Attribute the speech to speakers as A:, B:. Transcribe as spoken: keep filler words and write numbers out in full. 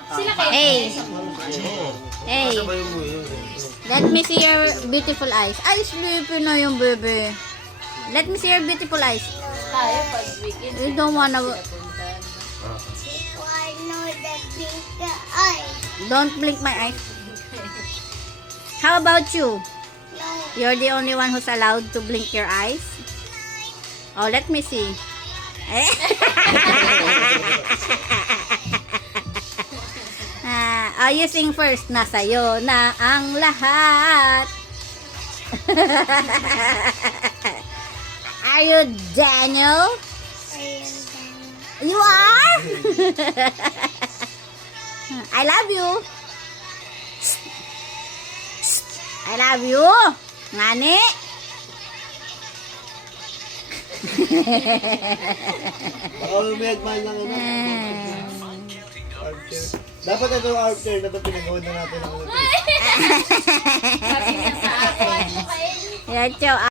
A: Sila kayo.
B: Hey,
C: Oo.
B: hey.
C: Kasabay mo yun.
B: Let me see your beautiful eyes. Ay, sleepy na yung bebe. Let me see your beautiful eyes.
A: Tayo pag weekend.
B: You don't wanna... Don't blink my eyes. How about you? You're the only one who's allowed to blink your eyes? Oh, let me see. Eh? ah, oh, you sing first. Nasa'yo na ang lahat. Are you Daniel? You are? I love you. I love you. Ngani?
C: Baka umayag man lang ano. Archer. Dapat ito archer. Dapat pinagawa na natin ang ulit.
A: Sabi niya sa ako, ano kayo?
B: Yacho,